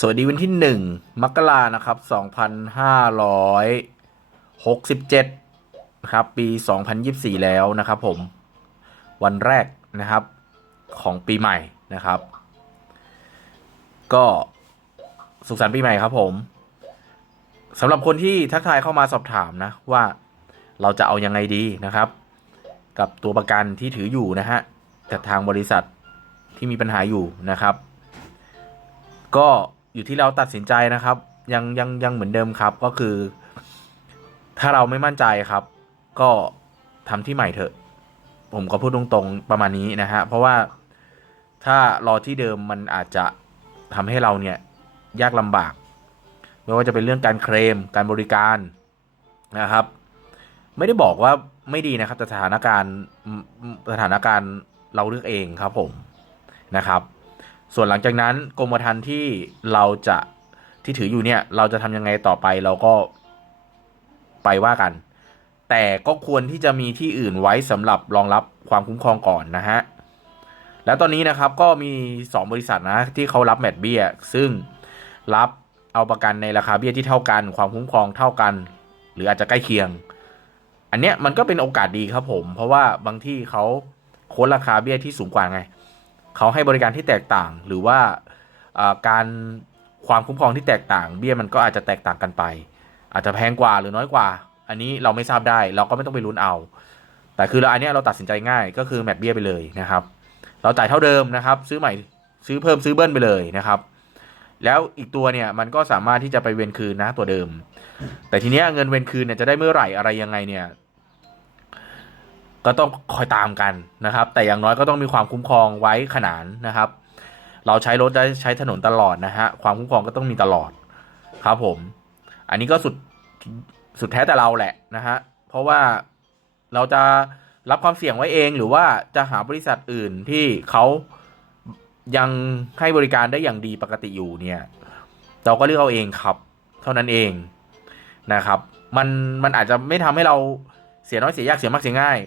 สวัสดีวันที่หนึ่งมกรานะครับสองพันห้าร้อยหกสิบเจ็ดนะครับ ปีสองพันยิบสี่แล้วนะครับผม วันแรกนะครับของปีใหม่นะครับ ก็สุขสันต์ปีใหม่ครับผมสำหรับคนที่ทักทายเข้ามาสอบถามนะว่าเราจะเอายังไงดีนะครับ กับตัวประกันที่ถืออยู่นะฮะกับทางบริษัทที่มีปัญหาอยู่นะครับ ก็ อยู่ที่เราตัดสินใจนะครับ ยังยังยังเหมือนเดิมครับก็คือ ถ้าเราไม่มั่นใจครับ ก็ทำที่ใหม่เถอะ ผมก็พูดตรงๆประมาณนี้นะฮะเพราะว่าถ้ารอที่เดิมมันอาจจะทำให้เราเนี่ยยากลำบาก ไม่ว่าจะเป็นเรื่องการเคลมการบริการนะครับ ไม่ได้บอกว่าไม่ดีนะครับแต่สถานการณ์สถานการณ์เราเลือกเองครับผมนะครับ ส่วนหลังจากนั้นกรมธรรม์ที่เราจะที่ถืออยู่เนี่ย เราจะทำยังไงต่อไปเราก็ไปว่ากัน แต่ก็ควรที่จะมีที่อื่นไว้สำหรับรองรับความคุ้มครองก่อนนะฮะแล้วตอนนี้นะครับก็มี 2 บริษัทนะที่เขารับแมทเบีย้ยซึ่งรับเอาประกันในราคาเบีย้ยที่เท่ากัน ความคุ้มครองเท่ากัน หรืออาจจะใกล้เคียง อันเนี้ยมันก็เป็นโอกาสดีครับผม เพราะว่าบางที่เขาโค้ดราคาเบีย้ยที่สูงกว่าไง เขาให้บริการที่แตกต่าง หรือว่าการความคุ้มครองที่แตกต่าง เบี้ยมันก็อาจจะแตกต่างกันไป อาจจะแพงกว่าหรือน้อยกว่า อันนี้เราไม่ทราบได้ เราก็ไม่ต้องไปลุ้นเอา แต่คือเราอันนี้เราตัดสินใจง่ายก็คือแมทเบี้ยไปเลยนะครับ เราจ่ายเท่าเดิมนะครับ ซื้อใหม่ซื้อเพิ่มซื้อเบิ้ลไปเลยนะครับ แล้วอีกตัวเนี่ยมันก็สามารถที่จะไปเวนคืนนะตัวเดิม แต่ทีเนี้ยเงินเวนคืนเนี่ยจะได้เมื่อไหร่อะไรยังไงเนี่ย ก็ต้องคอยตามกันนะครับ แต่อย่างน้อยก็ต้องมีความคุ้มครองไว้ขนานนะครับ เราใช้รถได้ใช้ถนนตลอดนะฮะความคุ้มครองก็ต้องมีตลอดครับผม อันนี้ก็สุดสุดแท้แต่เราแหละนะฮะเพราะว่าเราจะรับความเสี่ยงไว้เองหรือว่าจะหาบริษัทอื่นที่เขายังให้บริการได้อย่างดีปกติอยู่เนี่ย เราก็เลือกเอาเองครับ เท่านั้นเองนะครับ มันมันอาจจะไม่ทำให้เราเสียน้อยเสียยากเสียมากเสียง่าย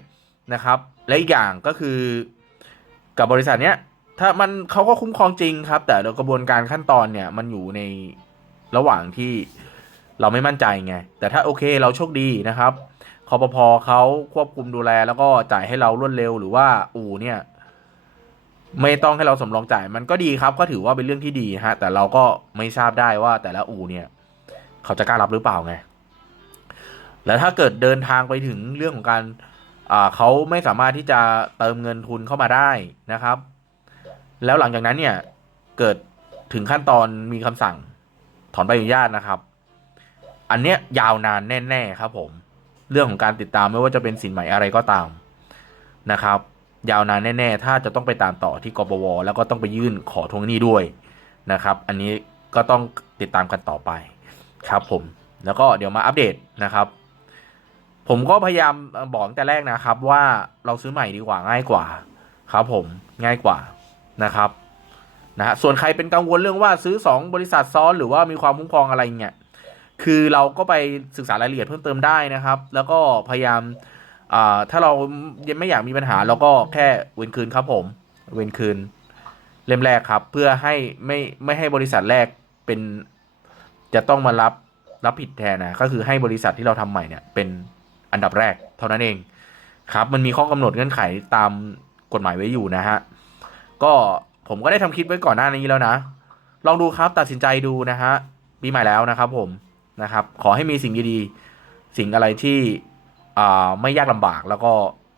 นะครับ และอีกอย่างก็คือ กับบริษัทเนี้ยถ้ามันเขาก็คุ้มครองจริงครับ แต่กระบวนการขั้นตอนเนี่ยมันอยู่ในระหว่างที่เราไม่มั่นใจไง แต่ถ้าโอเคเราโชคดีนะครับคอปพอเขาควบคุมดูแลแล้วก็จ่ายให้เรารวดเร็วหรือว่าอู่เนี่ย ไม่ต้องให้เราสำรองจ่ายมันก็ดีครับ ก็ถือว่าเป็นเรื่องที่ดีฮะ แต่เราก็ไม่ทราบได้ว่าแต่ละอู่เนี่ย เขาจะกล้ารับหรือเปล่าไง แล้วถ้าเกิดเดินทางไปถึงเรื่องของการ เขาไม่สามารถที่จะเติมเงินทุนเข้ามาได้นะครับ แล้วหลังจากนั้นเนี่ยเกิดถึงขั้นตอนมีคำสั่งถอนใบอนุญาตนะครับ อันเนี้ยยาวนานแน่ๆครับผม เรื่องของการติดตามไม่ว่าจะเป็นสินใหม่อะไรก็ตามนะครับ ยาวนานแน่ๆ ถ้าจะต้องไปตามต่อที่กปวแล้วก็ต้องไปยื่นขอทวงหนี้ด้วยนะครับ อันนี้ก็ต้องติดตามกันต่อไปครับผม แล้วก็เดี๋ยวมาอัปเดตนะครับ ผมก็พยายามบอกแต่แรกนะครับ ว่าเราซื้อใหม่ดีกว่าง่ายกว่า ครับผมง่ายกว่านะครับนะฮะส่วนใครเป็นกังวลเรื่องว่าซื้อ 2 บริษัทซ้อนหรือว่ามีความคุ้มครองอะไรเงี้ยคือเราก็ไปศึกษารายละเอียดเพิ่มเติมได้นะครับ แล้วก็พยายามถ้าเรายังไม่อยากมีปัญหาเราก็แค่เว้นคืนครับผม เว้นคืนเล่มแรกครับ เพื่อให้ไม่ไม่ให้บริษัทแรกเป็นจะต้องมารับรับผิดแทนนะก็คือให้บริษัทที่เราทำใหม่เนี่ยเป็น อันดับแรกเท่านั้นเองครับ มันมีข้อกำหนดเงื่อนไขตามกฎหมายไว้อยู่นะฮะ ก็ผมก็ได้ทำคลิปไว้ก่อนหน้านี้แล้วนะ ลองดูครับตัดสินใจดูนะฮะปีใหม่แล้วนะครับผมนะครับ ขอให้มีสิ่งดีๆ สิ่งอะไรที่อ่าไม่ยากลำบากแล้วก็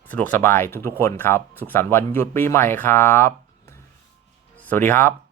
สะดวกสบายทุกๆ คนครับ สุขสันต์วันหยุดปีใหม่ครับ สวัสดีครับ